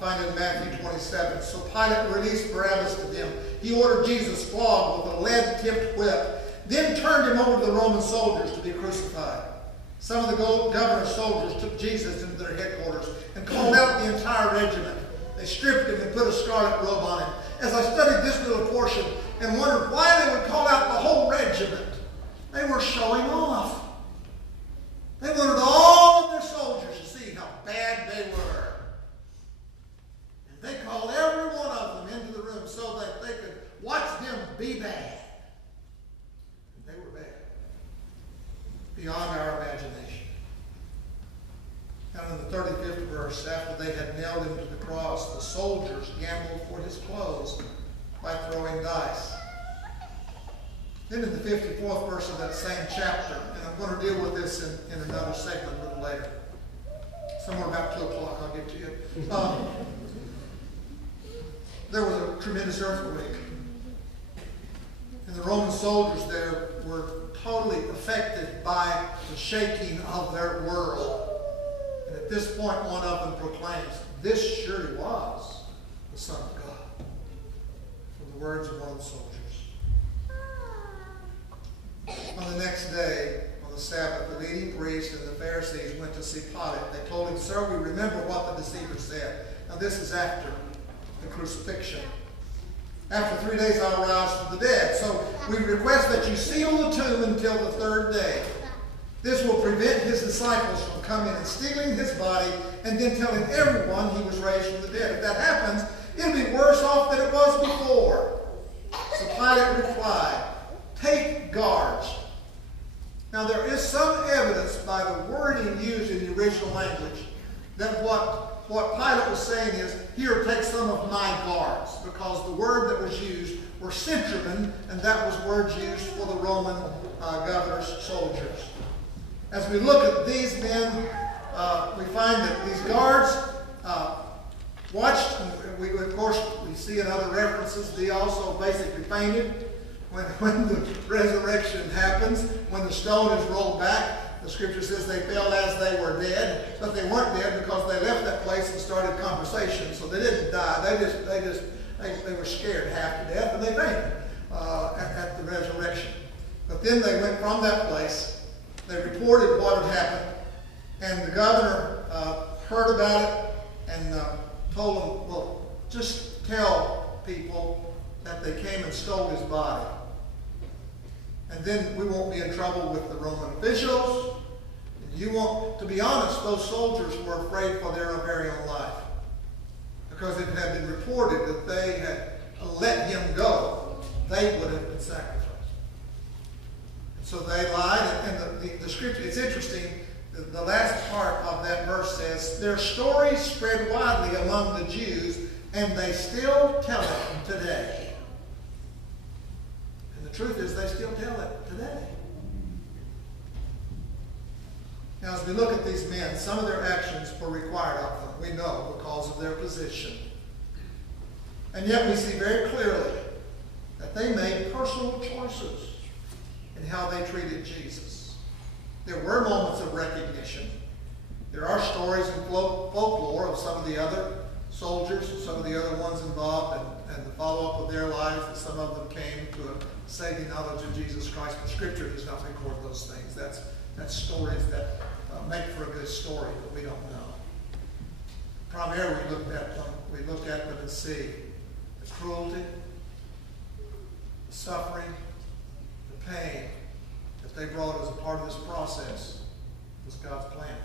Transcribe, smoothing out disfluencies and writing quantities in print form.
Find it in Matthew 27. So Pilate released Barabbas to them. He ordered Jesus flogged with a lead-tipped whip, then turned him over to the Roman soldiers to be crucified. Some of the governor's soldiers took Jesus into their headquarters and called out the entire regiment. They stripped him and put a scarlet robe on him. As I studied this little portion and wondered why they would call out the whole regiment, they were showing off. They wanted all of their soldiers to see how bad they were. And they called every one of them into the room so that they could watch them be bad. And they were bad. Beyond our imagination. And in the 35th verse, after they had nailed him to the cross, the soldiers gambled for his clothes by throwing dice. Then in the 54th verse of that same chapter, and I'm going to deal with this in another segment a little later. Somewhere about 2 o'clock, I'll get to you. There was a tremendous earthquake. And the Roman soldiers there were totally affected by the shaking of their world. And at this point, one of them proclaims, "This surely was the Son of God," from the words of one of the soldiers. On the next day, on the Sabbath, the leading priests and the Pharisees went to see Pilate. They told him, "Sir, we remember what the deceiver said." Now this is after the crucifixion. "After 3 days I'll rise from the dead. So we request that you seal the tomb until the 3rd day. This will prevent his disciples from coming and stealing his body and then telling everyone he was raised from the dead. If that happens, it'll be worse off than it was before." So Pilate replied, "Take guards." Now there is some evidence by the wording used in the original language that what Pilate was saying is, "Here, take some of my guards," because the word that was used were centurmen, and that was words used for the Roman governor's soldiers. As we look at these men, we find that these guards watched, and of course we see in other references, they also basically fainted when the resurrection happens, when the stone is rolled back. The scripture says they fell as they were dead, but they weren't dead because they left that place and started conversation. So they didn't die. They were scared half to death, and they fainted at the resurrection. But then they went from that place. They reported what had happened, and the governor heard about it and told them, "Well, just tell people that they came and stole his body. And then we won't be in trouble with the Roman officials. You won't." To be honest, those soldiers were afraid for their very own life. Because it had been reported that they had let him go, they would have been sacrificed. So they lied, and the scripture, it's interesting, the last part of that verse says, "Their story spread widely among the Jews, and they still tell it today." And the truth is, they still tell it today. Now, as we look at these men, some of their actions were required of them, we know, because of their position. And yet we see very clearly that they made personal choices in how they treated Jesus. There were moments of recognition. There are stories and folklore of some of the other soldiers, some of the other ones involved, and the follow-up of their lives, and some of them came to a saving knowledge of Jesus Christ. But Scripture does not record those things. That's stories that make for a good story, but we don't know. Primarily, we look at them and see the cruelty, the suffering, the pain that they brought as a part of this process was God's plan.